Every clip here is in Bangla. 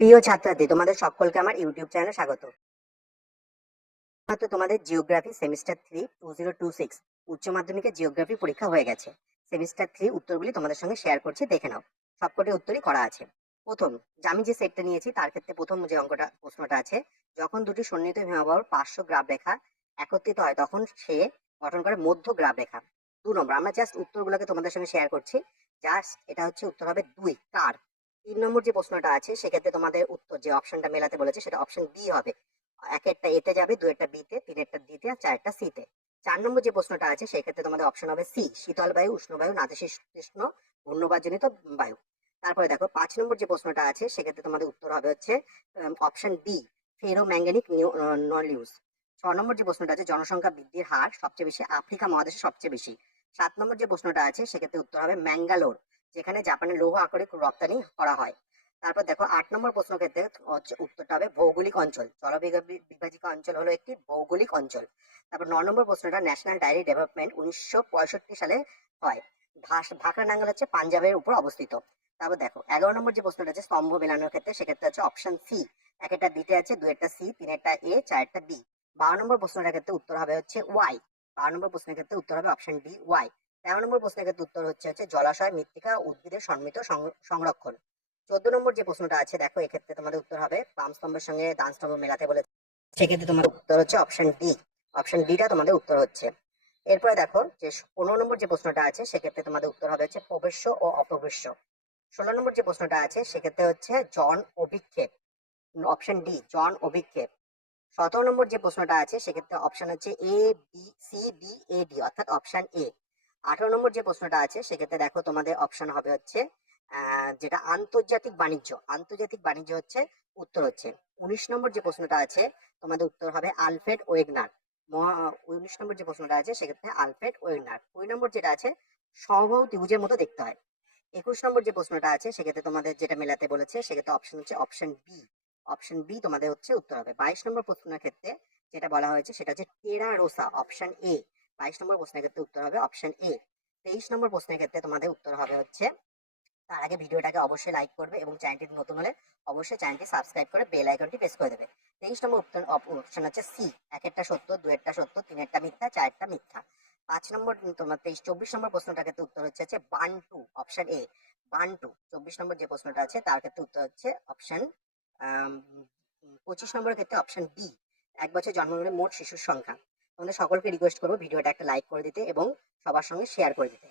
প্রিয় ছাত্রছাত্রী, তোমাদের সকলকে আমার ইউটিউব চ্যানেলে স্বাগত। তোমাদের জিওগ্রাফি সেমিস্টার 3 2026 উচ্চ মাধ্যমিকের জিওগ্রাফি পরীক্ষা হয়ে গেছে। সেমিস্টার 3 উত্তরগুলি তোমাদের সঙ্গে শেয়ার করছি, দেখে নাও। সবকটি উত্তরই করা আছে। প্রথম, আমি যে সেটটা নিয়েছি তার ক্ষেত্রে প্রথম যে প্রশ্নটা আছে, যখন দুটি সন্নিহিত হিমবাহর পার্শ্ব গ্রাফ রেখা একত্রিত হয় তখন সে গঠন করে মধ্য গ্রাফ রেখা। 2 নম্বর, আমরা জাস্ট উত্তরগুলোকে তোমাদের সঙ্গে শেয়ার করছি। জাস্ট এটা হচ্ছে উত্তর হবে 2 কার। 3 নম্বর যে প্রশ্নটা আছে সেক্ষেত্রে তোমাদের উত্তর যে অপশনটা মেলাতে বলেছে সেটা অপশন বি হবে। একেরটা এতে যাবে, দুয়েরটা বিতে, তিনেরটা ডিতে, আর চারটা সিতে। 4 নম্বর যে প্রশ্নটা আছে সেক্ষেত্রে তোমাদের অপশন হবে সি, শীতল বায়ু, উষ্ণ বায়ু, নাতিশীতোষ্ণ ঘূর্ণবাজনিত বায়ু। তারপরে দেখো 5 নম্বর যে প্রশ্নটা আছে সেক্ষেত্রে তোমাদের উত্তর হবে হচ্ছে অপশন বি, ফেরো ম্যাঙ্গানিক নলিউস। 6 নম্বর যে প্রশ্নটা আছে, জনসংখ্যা বৃদ্ধির হার সবচেয়ে বেশি আফ্রিকা মহাদেশে সবচেয়ে বেশি। 7 নম্বর যে প্রশ্নটা আছে সেক্ষেত্রে উত্তর হবে ম্যাঙ্গালোর, যেখানে জাপানের লৌহ আকরিক রপ্তানি করা হয়। তারপর দেখো 8 নম্বর প্রশ্ন ক্ষেত্রে উত্তরটা হবে ভৌগোলিক অঞ্চল। বিভাজিকা অঞ্চল হলো একটি ভৌগোলিক অঞ্চল। তারপর 9 নম্বর প্রশ্নটা ন্যাশনাল ডায়েরি ডেভেলপমেন্ট 1965 সালে হয়। ভাকরা নাঙ্গল হচ্ছে পাঞ্জাবের উপর অবস্থিত। তারপর দেখো 11 নম্বর যে প্রশ্নটা আছে স্তম্ভ মেলানোর ক্ষেত্রে, সেক্ষেত্রে হচ্ছে অপশন সি, একটা দিতে আছে, দুয়েরটা সি, তিনেরটা এ, চারটা বি। 12 নম্বর প্রশ্নটার ক্ষেত্রে উত্তর হবে হচ্ছে ওয়াই। 12 নম্বর প্রশ্নের ক্ষেত্রে উত্তর হবে অপশন ডি ওয়াই। 13 নম্বর প্রশ্নের ক্ষেত্রে উত্তর হচ্ছে জলাশয়, মৃত্তিকা, উদ্ভিদের সন্মিত সংরক্ষণ। 14 নম্বর যে প্রশ্নটা আছে, দেখো এক্ষেত্রে তোমাদের উত্তর হবে বাম স্তম্ভের সঙ্গে ডান স্তম্ভ মেলাতে বলেছে, সেক্ষেত্রে তোমার উত্তর হচ্ছে অপশন ডি। অপশন ডিটা তোমাদের উত্তর হচ্ছে। এরপরে দেখো যে 15 নম্বর যে প্রশ্নটা আছে সেক্ষেত্রে তোমাদের উত্তর হবে হচ্ছে প্রবেশ্য ও অপ্রবেশ্য। 16 নম্বর যে প্রশ্নটা আছে সেক্ষেত্রে হচ্ছে জন অভিক্ষেপ, অপশন ডি জন অভিক্ষেপ। 17 নম্বর যে প্রশ্নটা আছে সেক্ষেত্রে অপশন হচ্ছে এ, বি, সি, ডি, এ, ডি, অর্থাৎ অপশন এ। 18 নম্বর যে প্রশ্নটা আছে সেক্ষেত্রে দেখো তোমাদের অপশন হবে হচ্ছে যেটা আন্তর্জাতিক বাণিজ্য। আন্তর্জাতিক বাণিজ্য হচ্ছে উত্তর হচ্ছে। 19 নম্বর যে প্রশ্নটা আছে তোমাদের উত্তর হবে আলফ্রেড ওয়েগনার। 19 নম্বর যে প্রশ্নটা আছে সেক্ষেত্রে আলফ্রেড ওয়েগনার। 20 নম্বর যেটা আছে সমবাহু ত্রিভুজের মতো দেখতে হয়। 21 নম্বর যে প্রশ্নটা আছে সেক্ষেত্রে তোমাদের যেটা মেলাতে বলেছে সেক্ষেত্রে অপশন হচ্ছে অপশন বি। অপশন বি তোমাদের হচ্ছে উত্তর হবে। 22 নম্বর প্রশ্নের ক্ষেত্রে যেটা বলা হয়েছে সেটা হচ্ছে টেরা রোসা, অপশন এ। 22 নম্বর প্রশ্নের ক্ষেত্রে উত্তর হবে অপশন এ। 23 নম্বর প্রশ্নের ক্ষেত্রে তোমাদের উত্তর হবে হচ্ছে, তার আগে ভিডিওটাকে অবশ্যই লাইক করবে এবং চ্যানেলটি নতুন হলে অবশ্যই চ্যানেলটি সাবস্ক্রাইব করে বেল আইকনটি প্রেস করে দেবে। 23 নম্বর অপশন হচ্ছে সি, একেরটা সত্য, দুয়েরটা সত্য, তিনেরটা মিথ্যা, চারটা মিথ্যা। 5 নম্বর তোমার 24 নম্বর প্রশ্নটার ক্ষেত্রে উত্তর হচ্ছে বান্টু, অপশন এ বান্টু। 24 নম্বর যে প্রশ্নটা আছে তার ক্ষেত্রে উত্তর হচ্ছে অপশন 25 নম্বরের ক্ষেত্রে অপশন বি, 1 বছর জন্ম নিলে মোট শিশুর সংখ্যা। তোমাদের সকলকে রিকোয়েস্ট করবো ভিডিওটা একটা লাইক করে দিতে এবং সবার সঙ্গে শেয়ার করে দিতে।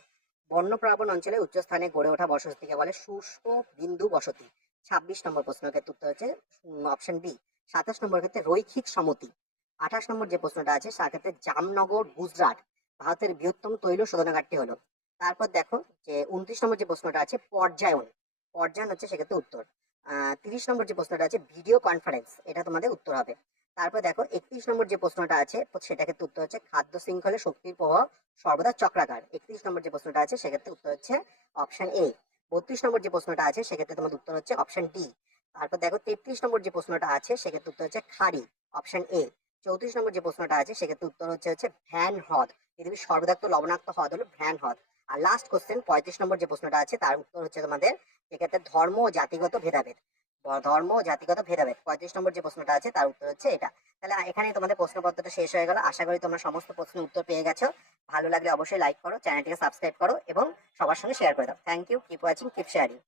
বন্যপ্লাবন অঞ্চলে উচ্চ স্থানে গড়ে ওঠা বসতিকে বলে শুষ্ক বিন্দু বসতি। 26 নম্বর প্রশ্নের ক্ষেত্রে উত্তর হচ্ছে অপশন বি। 27 নম্বর ক্ষেত্রে রৈখিক সমতি। 28 নম্বর যে প্রশ্নটা আছে তার ক্ষেত্রে জামনগর গুজরাট ভারতের বৃহত্তম তৈল শোধনাগারটি হলো। তারপর দেখো যে 29 নম্বর যে প্রশ্নটা আছে পর্যায়ন। পর্যায়ন হচ্ছে সেক্ষেত্রে উত্তর। 30 নম্বর যে প্রশ্নটা আছে ভিডিও কনফারেন্স, এটা তোমাদের উত্তর হবে। তারপর দেখো 31 নম্বর যে প্রশ্নটা আছে সেটা ক্ষেত্রে উত্তর হচ্ছে খাদ্য শৃঙ্খলে শক্তির প্রভাব সর্বদা চক্রাকার। 31 নম্বর যে প্রশ্নটা আছে সেক্ষেত্রে উত্তর হচ্ছে অপশন এ। 32 নম্বর যে প্রশ্নটা আছে সেক্ষেত্রে তোমাদের উত্তর হচ্ছে অপশন ডি। তারপর দেখো 33 নম্বর যে প্রশ্নটা আছে সেক্ষেত্রে উত্তর হচ্ছে খাড়ি, অপশন এ। 34 নম্বর যে প্রশ্নটা আছে সেক্ষেত্রে উত্তর হচ্ছে ভ্যান হ্রদ। পৃথিবীর সর্বাধিক লবণাক্ত হ্রদ হলো ভ্যান হ্রদ। আর লাস্ট কোশ্চেন 35 নম্বর যে প্রশ্নটা আছে তার উত্তর হচ্ছে তোমাদের সেক্ষেত্রে ধর্ম ও জাতিগত ভেদাভেদ। ধর্ম ও জাতিগত ভেদাভেদ 35 নম্বর যে প্রশ্নটা আছে তার উত্তর হচ্ছে এটা। তাহলে এখানে তোমাদের প্রশ্নপত্রটা শেষ হয়ে গেল। আশা করি তোমরা সমস্ত প্রশ্নের উত্তর পেয়ে গেছো। ভালো লাগলে অবশ্যই লাইক করো, চ্যানেলটিকে সাবস্ক্রাইব করো এবং সবার সঙ্গে শেয়ার করে দাও। Thank you, keep watching, keep sharing.